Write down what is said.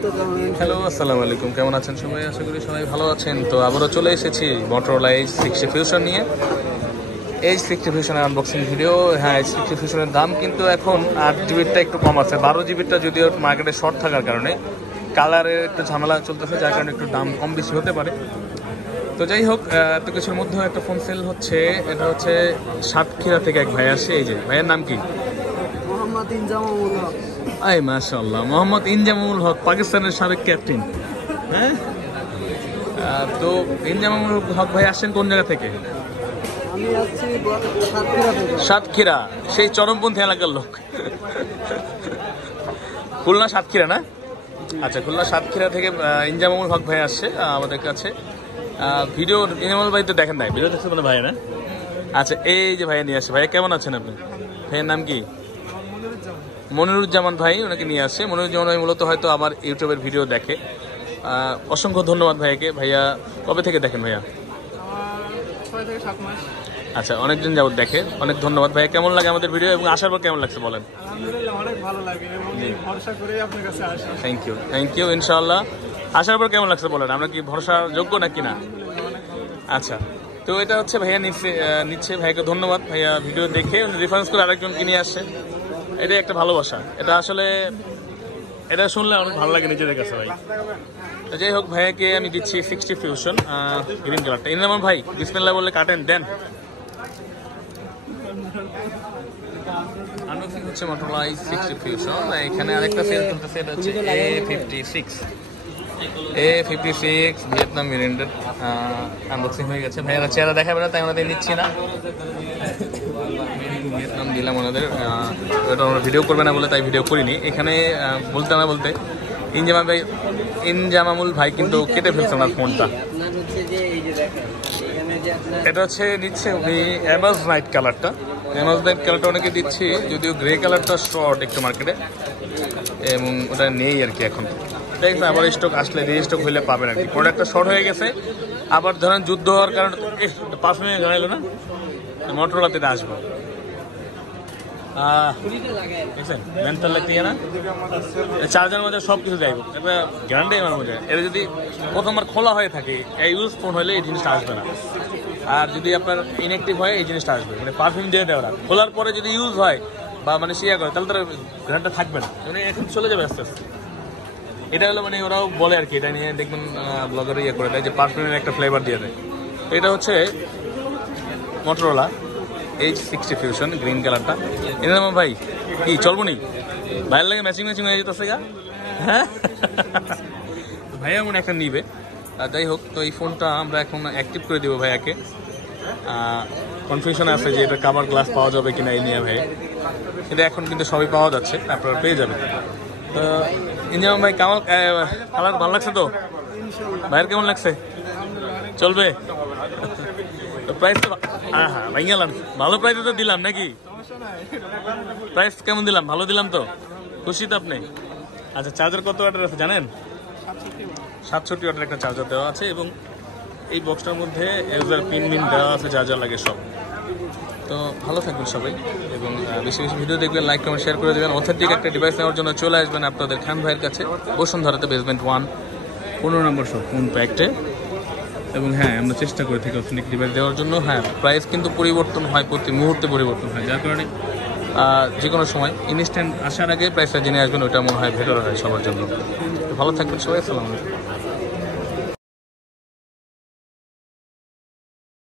Hello, আসসালামু আলাইকুম। কেমন আছেন সবাই? আশা করি সবাই ভালো আছেন। তো আবারও চলে এসেছি Motorola H60 Fusion নিয়ে। H60 Fusioনের unboxing video. হ্যাঁ, H60 Fusioনের দাম কিন্তু এখন 8 জিবিটা একটু কম আছে। 12 জিবিটা যদিও মার্কেটে শর্ট থাকার কারণে কালারের একটু ঝামেলা চলতেছে, যার কারণে একটু দাম কম বেশি হতে পারে। তো যাই হোক, এত কিছুর মধ্যেও একটা ফোন সেল হচ্ছে। এটা হচ্ছে সাতক্ষীরা থেকে এক ভাই আসে। এই যে ভাইয়ের নাম কি? মোহাম্মদ ইনজামামুল হক। আই মাশাআল্লাহ, মোহাম্মদ ইনজামামুল হক, পাকিস্তানের সাবেক ক্যাপ্টেন। হ্যাঁ, তো ইনজামামুল হক ভাই আসছেন কোন জায়গা থেকে? আমি আসছি সাতক্ষীরা থেকে। সাতক্ষীরা, সেই চরমপন্থী এলাকার লোক। খুলনা সাতক্ষীরা না? আচ্ছা, খুলনা সাতক্ষীরা থেকে ইনজামামুল হক ভাই আসছে আমাদের কাছে। ভিডিও ইনজামামুল ভাই তো দেখেন নাই, ভিডিও দেখছে মানে ভাই না? আচ্ছা, এই যে ভাইয়া নিয়ে আসছে। ভাইয়া কেমন আছেন আপনি? ভাইয়ের নাম কি? মনিরুজ্জামান ভাই ওনাকে নিয়ে আসছে। মনিরুজ্জামান ভাই মূলত হয়তো আমার ইউটিউবের ভিডিও দেখে। অসংখ্য ধন্যবাদ ভাইয়াকে। ভাইয়া কবে থেকে দেখেন ভাইয়া? 6 থেকে 7 মাস। আচ্ছা, অনেকদিন যাবত দেখে। অনেক ধন্যবাদ ভাইয়া। কেমন লাগে আমাদের ভিডিও এবং আসার পর কেমন লাগছে বলেন? আলহামদুলিল্লাহ অনেক ভালো লাগে এবং ভরসা করে আপনার কাছে আসি। থ্যাংক ইউ ইনশাআল্লাহ। আসার পর কেমন লাগছে বলেন? আমরা কি ভরসা যোগ্য নাকি না? আচ্ছা, তো এটা হচ্ছে ভাইয়া নিচ্ছে। ভাইয়াকে ধন্যবাদ। ভাইয়া ভিডিও দেখে রেফারেন্স করে আরেকজনকে নিয়ে আসছে। এটাই একটা ভালোবাসা। এটা আসলে এটা শুনলে অনেক ভালো লাগে নিজেদের কাছে ভাই। তো যাই হোক, ভাইয়াকে আমি দিচ্ছি 60 ফিউশন গ্রিন কালারটা। ইনজামান ভাই বিসমিল্লাহ বললে কাটেন দেন। আনবক্সিং হচ্ছে Motorola H60 ফিউশন। এখানে আরেকটা সেল চলতেছে, এটা হচ্ছে A56 ভিয়েতনাম ভেরিয়েন্টের। আনবক্সিং হয়ে গেছে। ভাইয়ারা চেহারা দেখাবে না, তাই আমাদের নিচ্ছি না। ভিয়েতনাম দিলাম ওনাদের। ওটা আমরা ভিডিও করবে না বলে তাই ভিডিও করিনি। এখানে বলতে ইনজামামুল ভাই কিন্তু কেটে ফেলছে ওনার ফোনটা। এটা হচ্ছে নিচ্ছে উনি অ্যামাজ নাইট কালারটা। অ্যামাজ নাইট কালারটা অনেকে দিচ্ছি, যদিও গ্রে কালারটা শর্ট একটু মার্কেটে এবং ওটা নেই আর কি এখন। দেখবেন আবার স্টক আসলে রিস্টক হইলে পাবেন আর কি। প্রোডাক্টটা শর্ট হয়ে গেছে। আবার ধরেন যুদ্ধ হওয়ার কারণে 5 মিনিট জানাইলো না, Motorola তে আসবো। মেন্টাল লাগতে না, চার্জার মধ্যে সব কিছু যাইব। এটা গ্যারান্টি আমার মধ্যে। এটা যদি প্রথমবার খোলা হয়ে থাকে, ইউজ ফোন হলে এই জিনিসটা আসবে না। আর যদি আপনার ইনঅ্যাক্টিভ হয় এই জিনিসটা আসবে। মানে পারফিউম দিয়ে দেয় ওরা। খোলার পরে যদি ইউজ হয় বা মানে শেয়ার করে, তাহলে তার গ্যারান্টি থাকবে না, মানে এখন চলে যাবে আস্তে আস্তে। এটা হলো মানে ওরাও বলে আর কি, এটা নিয়ে দেখবেন ব্লগারে করে দেয় যে পারফিউমের একটা ফ্লেভার দিয়ে দেয়। এটা হচ্ছে Motorola H60 ফিউশন গ্রিন কালারটা। ইনজামামুল ভাই কি চলবো নি? ভাইয়ের লাগে ম্যাচিং হয়ে যেতেছে গা। হ্যাঁ, ভাইয়া মনে একটা নিবে। যাই হোক, তো এই ফোনটা আমরা এখন অ্যাক্টিভ করে দিব ভাইয়াকে। কনফিউশন আছে যে এটা কাভার গ্লাস পাওয়া যাবে কিনা এই নিয়ে ভাই। এটা এখন কিন্তু সবই পাওয়া যাচ্ছে, আপনারা পেয়ে যাবেন। তো ইনজামামুল ভাই কালার ভালো লাগছে তো? ভাইয়ের কেমন লাগছে? চলবে? প্রাইস তো হ্যাঁ ভাই গেলাম, ভালো প্রাইসে তো দিলাম নাকি? প্রাইস কেমন দিলাম? ভালো দিলাম তো? খুশি তো আপনি? আচ্ছা, চার্জার কত ওয়াটের আছে জানেন? 67 ওয়াটের একটা চার্জার দেওয়া আছে এবং এই বক্সটার মধ্যে ইউজার পিন দেওয়া আছে, যা যা লাগে সব। তো ভালো থাকবেন সবাই এবং বেশি বেশি ভিডিও দেখবেন, লাইক কমেন্ট শেয়ার করে দেবেন। অথেন্টিক একটা ডিভাইস নেওয়ার জন্য চলে আসবেন আপনাদের খান ভাইয়ের কাছে, বসুন্ধরাতে বেসমেন্ট 1 15 নম্বর শপ ফোন প্যাক্টে। এবং হ্যাঁ, আমরা চেষ্টা করে থাকি অথেন্টিক ডিভাইস দেওয়ার জন্য। হ্যাঁ, প্রাইস কিন্তু পরিবর্তন হয়, প্রতি মুহূর্তে পরিবর্তন হয়, যার কারণে যে কোনো সময় ইনস্ট্যান্ট আসার আগে প্রাইসটা জেনে আসবেন, ওটা মনে হয় ভেতরে হয় সবার জন্য। ভালো থাকবেন সবাই, আসসালামু আলাইকুম।